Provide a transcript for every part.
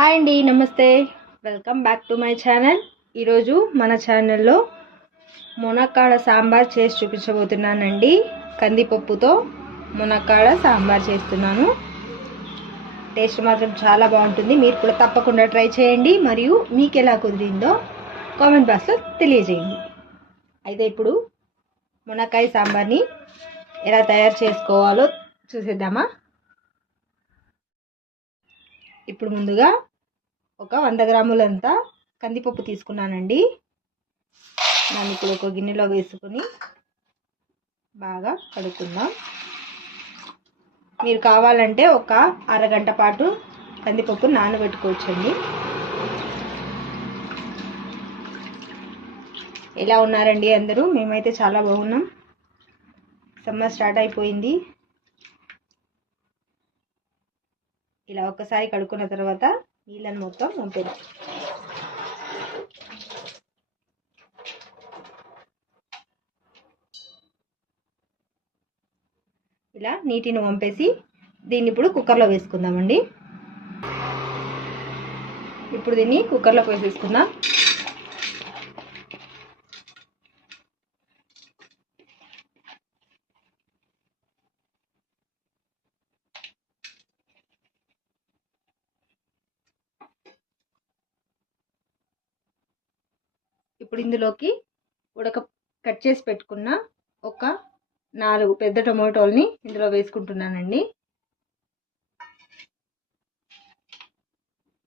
Hi అండి, నమస్తే. Welcome back to my channel. ఈరోజు మన ఛానల్లో మునక్కాడ సాంబార్ చేసి చూపించబోతున్నానండి. కందిపప్పుతో మునక్కాడ సాంబార్ చేస్తున్నాను. టేస్ట్ మాత్రం చాలా బాగుంటుంది. మీరు కూడా తప్పకుండా ట్రై చేయండి. మరియు మీకు ఎలా కుదిరిందో కామెంట్ బాక్స్లో తెలియజేయండి. అయితే ఇప్పుడు మునక్కాయ సాంబార్ని ఎలా తయారు చేసుకోవాలో చూసేద్దామా. ఇప్పుడు ముందుగా ఒక 100 గ్రాములంతా కందిపప్పు తీసుకున్నానండి. దాన్ని ఇప్పుడు ఒక గిన్నెలో వేసుకొని బాగా కడుక్కుందాం. మీరు కావాలంటే ఒక అరగంట పాటు కందిపప్పు నానబెట్టుకోవచ్చండి. ఎలా ఉన్నారండి అందరూ? మేమైతే చాలా బాగున్నాం. సమ్మర్ స్టార్ట్ అయిపోయింది. ఇలా ఒక్కసారి కడుక్కున్న తర్వాత నీళ్ళని మొత్తం వంపేది. ఇలా నీటిని వంపేసి దీన్ని ఇప్పుడు కుక్కర్లో వేసుకుందామండి. ఇప్పుడు దీన్ని కుక్కర్లోకి వేసేసుకుందాం. ఇప్పుడు ఇందులోకి కట్ చేసి పెట్టుకున్న ఒక 4 పెద్ద టొమాటోల్ని ఇందులో వేసుకుంటున్నానండి.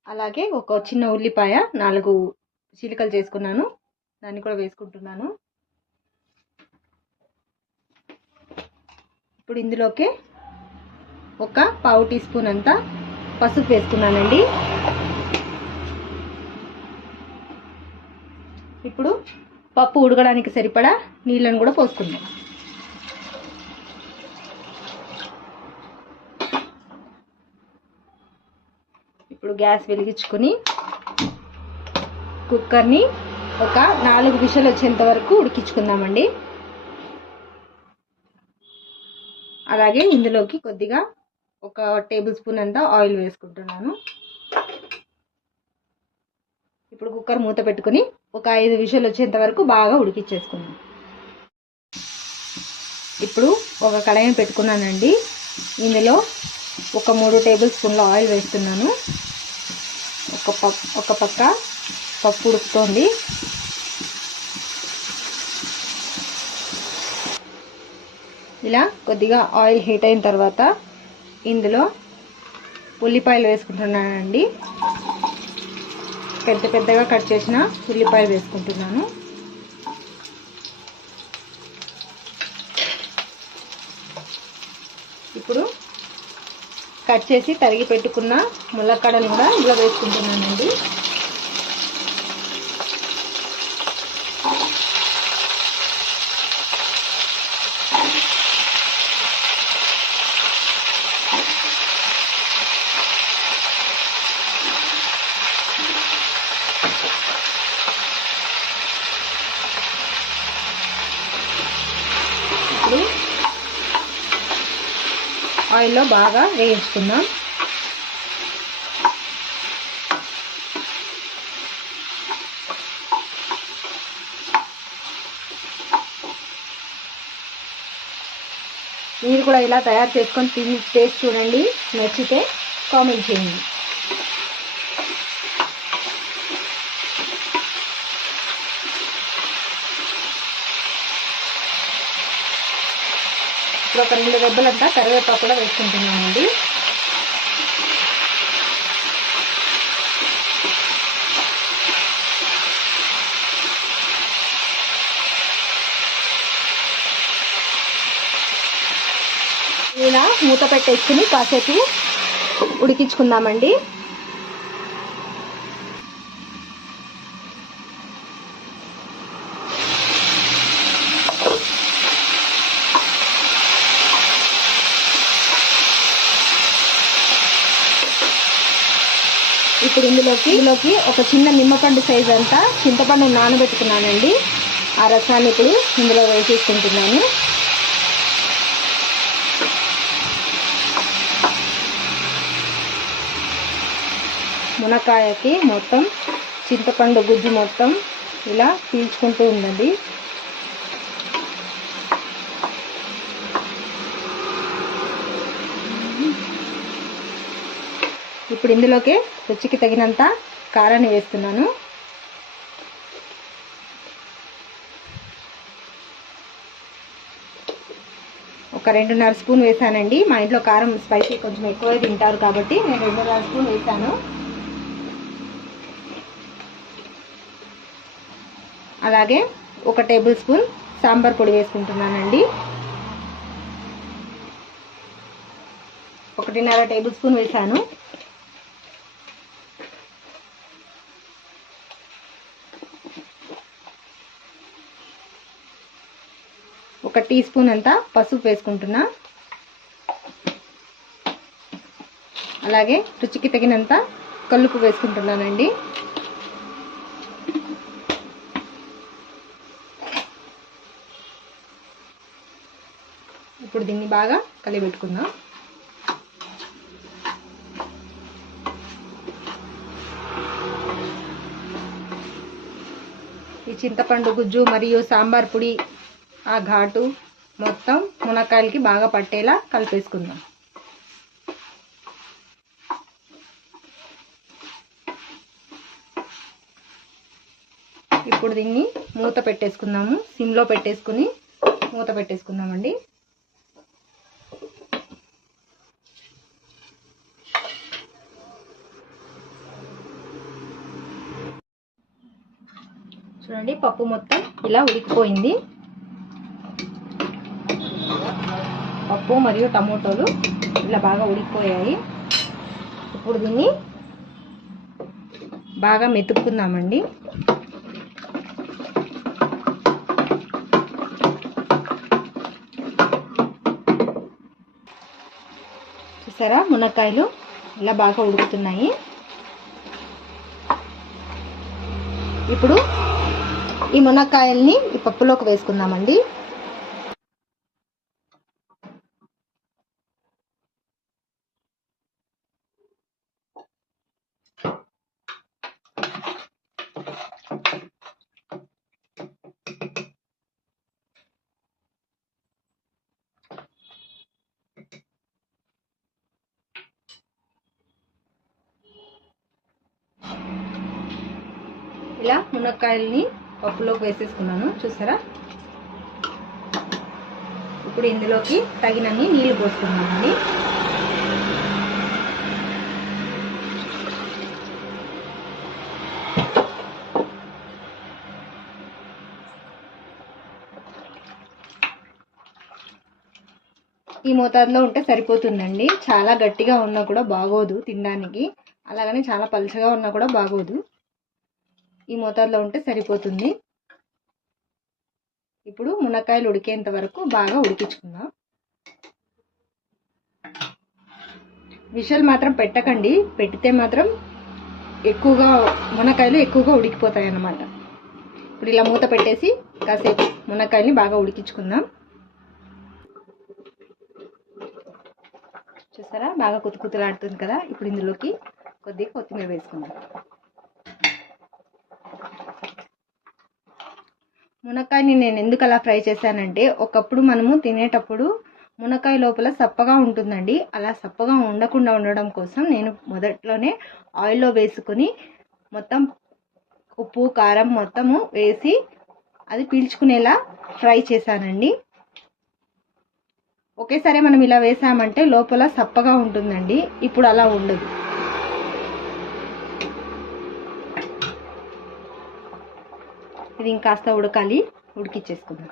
అలాగే ఒక చిన్న ఉల్లిపాయ 4 చీలికలు చేసుకున్నాను, దాన్ని కూడా వేసుకుంటున్నాను. ఇప్పుడు ఇందులోకి ఒక 1/2 టీ స్పూన్ అంతా పసుపు వేసుకున్నానండి. ఇప్పుడు పప్పు ఉడకడానికి సరిపడా నీళ్ళను కూడా పోసుకుందాం. ఇప్పుడు గ్యాస్ వెలిగించుకొని కుక్కర్ని ఒక 4 విషలు వచ్చేంత వరకు ఉడికించుకుందామండి. అలాగే ఇందులోకి కొద్దిగా ఒక టేబుల్ స్పూన్ అంతా ఆయిల్ వేసుకుంటున్నాను. ఇప్పుడు కుక్కర్ మూత పెట్టుకుని ఒక 5 విషలు వచ్చేంత వరకు బాగా ఉడికించేసుకుందాం. ఇప్పుడు ఒక కడాయిని పెట్టుకున్నానండి. ఇందులో ఒక 3 టేబుల్ స్పూన్ల ఆయిల్ వేస్తున్నాను. ఒక పక్క పప్పు ఉడుకుతోంది. ఇలా కొద్దిగా ఆయిల్ హీట్ అయిన తర్వాత ఇందులో ఉల్లిపాయలు వేసుకుంటున్నానండి. పెద్దగా కట్ చేసిన ఉల్లిపాయలు వేసుకుంటున్నాను. ఇప్పుడు కట్ చేసి తరిగి పెట్టుకున్న ములక్కాడలు కూడా ఇందులో వేసుకుంటున్నానండి. ఆయిల్లో బాగా వేయించుకుందాం. మీరు కూడా ఇలా తయారు చేసుకొని తిని టేస్ట్ చూడండి. నచ్చితే కామెంట్ చేయండి. ఇప్పుడు ఒక 2 రెబ్బలంతా కరివేపాకు కూడా వేసుకుంటున్నామండి. ఇలా మూత పెట్టేసుకుని కాసేపు ఉడికించుకుందామండి. ఇప్పుడు ఇందులోకి ఒక చిన్న నిమ్మపండు సైజు అంతా చింతపండు నానబెట్టుకున్నానండి. ఆ రసాన్ని ఇప్పుడు ఇందులో వేసేసుకుంటున్నాను. మునక్కాయకి మొత్తం చింతపండు గుజ్జు మొత్తం ఇలా పీల్చుకుంటూ ఉందండి. ఇప్పుడు ఇందులోకి రుచికి తగినంత కారాన్ని వేస్తున్నాను. ఒక 2.5 స్పూన్ వేసానండి. మా ఇంట్లో కారం స్పైసీ కొంచెం ఎక్కువ తింటారు కాబట్టి నేను 2.5 స్పూన్ వేసాను. అలాగే 1 టేబుల్ స్పూన్ సాంబార్ పొడి వేసుకుంటున్నానండి. 1.5 టేబుల్ స్పూన్ వేసాను. ఒక టీ స్పూన్ అంతా పసుపు వేసుకుంటున్నా. అలాగే రుచికి తగినంత కల్లుప్పు వేసుకుంటున్నానండి. ఇప్పుడు దీన్ని బాగా కలిపెట్టుకుందాం. ఈ చింతపండు గుజ్జు మరియు సాంబార్ పొడి ఆ ఘాటు మొత్తం మునక్కాయలకి బాగా పట్టేలా కలిపేసుకుందాం. ఇప్పుడు దీన్ని మూత పెట్టేసుకుందాము. సిమ్లో పెట్టేసుకుని మూత పెట్టేసుకుందామండి. చూడండి, పప్పు మొత్తం ఇలా ఉడికిపోయింది. పప్పు మరియు టమోటాలు ఇలా బాగా ఉడికిపోయాయి. ఇప్పుడు దీన్ని బాగా మెతుక్కుందామండి. చూసారా, మునక్కాయలు ఇలా బాగా ఉడుకుతున్నాయి. ఇప్పుడు ఈ మునక్కాయల్ని ఈ పప్పులోకి వేసుకుందామండి. ఇలా మునక్కాయల్ని పప్పులోకి వేసేసుకున్నాను. చూసారా, ఇప్పుడు ఇందులోకి తగినన్ని నీళ్లు పోసుకున్నామండి. ఈ మోతాదులో ఉంటే సరిపోతుందండి. చాలా గట్టిగా ఉన్నా కూడా బాగోదు తినడానికి, అలాగని చాలా పలుచగా ఉన్నా కూడా బాగోదు. ఈ మోతాదులో ఉంటే సరిపోతుంది. ఇప్పుడు మునక్కాయలు ఉడికేంత వరకు బాగా ఉడికించుకుందాం. విషల్ మాత్రం పెట్టకండి, పెడితే మాత్రం మునక్కాయలు ఎక్కువగా ఉడికిపోతాయి అన్నమాట. ఇప్పుడు ఇలా మూత పెట్టేసి కాసేపు మునక్కాయల్ని బాగా ఉడికించుకుందాం. చూసారా, బాగా కుతుకుతులాడుతుంది కదా. ఇప్పుడు ఇందులోకి కొద్దిగా కొత్తిమీర వేసుకుందాం. మునక్కాయని నేను ఎందుకు అలా ఫ్రై చేశానంటే, ఒకప్పుడు మనము తినేటప్పుడు మునక్కాయ లోపల సప్పగా ఉంటుందండి. అలా సప్పగా ఉండకుండా ఉండడం కోసం నేను మొదట్లోనే ఆయిల్లో వేసుకుని మొత్తం ఉప్పు కారం మొత్తము వేసి అది పీల్చుకునేలా ఫ్రై చేశానండి. ఒకేసారి మనం ఇలా వేసామంటే లోపల సప్పగా ఉంటుందండి. ఇప్పుడు అలా ఉండదు. ఇది ఇంకాస్త ఉడకాలి, ఉడికిచ్చేసుకుందాం.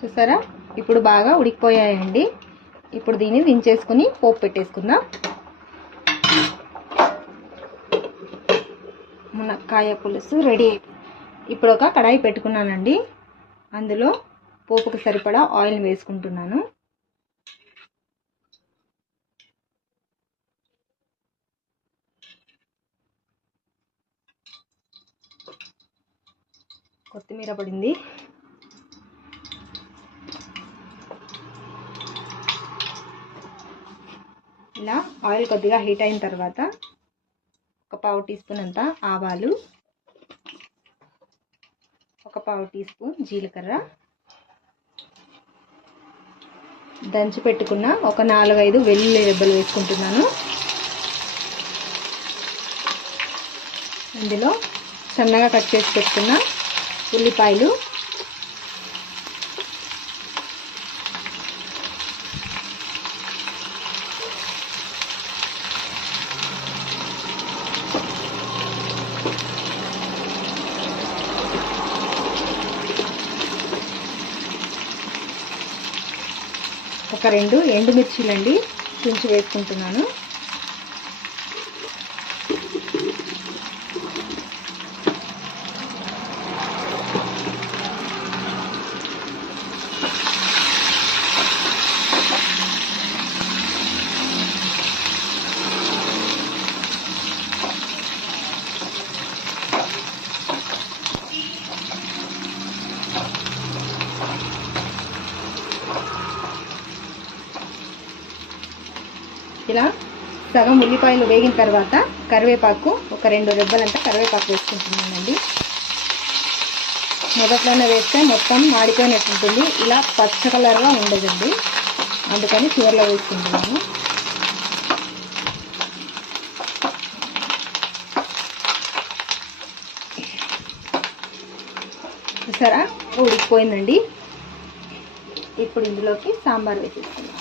చూసారా, ఇప్పుడు బాగా ఉడికిపోయాయండి. ఇప్పుడు దీన్ని దించేసుకుని పోపు పెట్టేసుకుందాం. మునక్కాయ పులుసు రెడీ. ఇప్పుడు ఒక కడాయి పెట్టుకున్నానండి. అందులో పోపుకు సరిపడా ఆయిల్ వేసుకుంటున్నాను. కొత్తిమీర పడింది. ఇలా ఆయిల్ కొద్దిగా హీట్ అయిన తర్వాత ఒక పావు టీ స్పూన్ అంత ఆవాలు, ఒక పావు టీ స్పూన్ జీలకర్ర, దంచి పెట్టుకున్న ఒక 4-5 వెల్లుల్లి రెబ్బలు వేసుకుంటున్నాను. ఇందులో సన్నగా కట్ చేసి పెట్టుకున్న ఉల్లిపాయలు, ఒక 2 ఎండుమిర్చీలండి తుంచి వేసుకుంటున్నాను. ఇలా సగం ఉల్లిపాయలు వేగిన తర్వాత కరివేపాకు, ఒక 2 రెబ్బలంతా కరివేపాకు వేసుకుంటున్నానండి. మొదట్లోనే వేస్తే మొత్తం మాడిపోయినట్టు ఉంటుంది, ఇలా పచ్చ కలర్గా ఉండదండి, అందుకని చివరిలో వేసుకుంటున్నాను. చూసారా ఉడికిపోయిందండి. ఇప్పుడు ఇందులోకి సాంబార్ వేసేస్తున్నాను.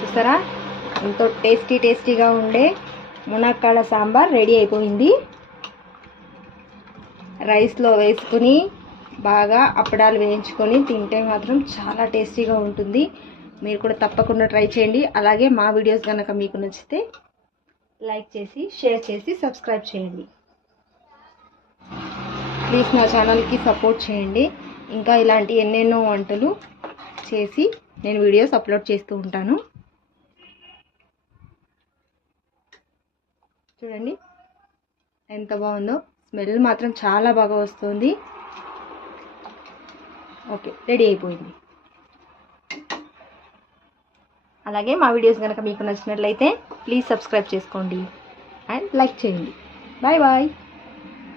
చూసారా ఎంతో టేస్టీగా ఉండే మునక్కాడ సాంబార్ రెడీ అయిపోయింది. రైస్లో వేసుకుని బాగా అప్పడాలు వేయించుకొని తింటే మాత్రం చాలా టేస్టీగా ఉంటుంది. మీరు కూడా తప్పకుండా ట్రై చేయండి. అలాగే మా వీడియోస్ కనుక మీకు నచ్చితే లైక్ చేసి, షేర్ చేసి, సబ్స్క్రైబ్ చేయండి. ప్లీజ్ నా ఛానల్కి సపోర్ట్ చేయండి. ఇంకా ఇలాంటి ఎన్నెన్నో వంటలు చేసి నేను వీడియోస్ అప్లోడ్ చేస్తూ ఉంటాను. చూడండి ఎంత బాగుందో, స్మెల్ మాత్రం చాలా బాగా వస్తుంది. ఓకే, రెడీ అయిపోయింది. అలాగే మా వీడియోస్ కనుక మీకు నచ్చినట్లయితే ప్లీజ్ సబ్స్క్రైబ్ చేసుకోండి అండ్ లైక్ చేయండి. Bye bye.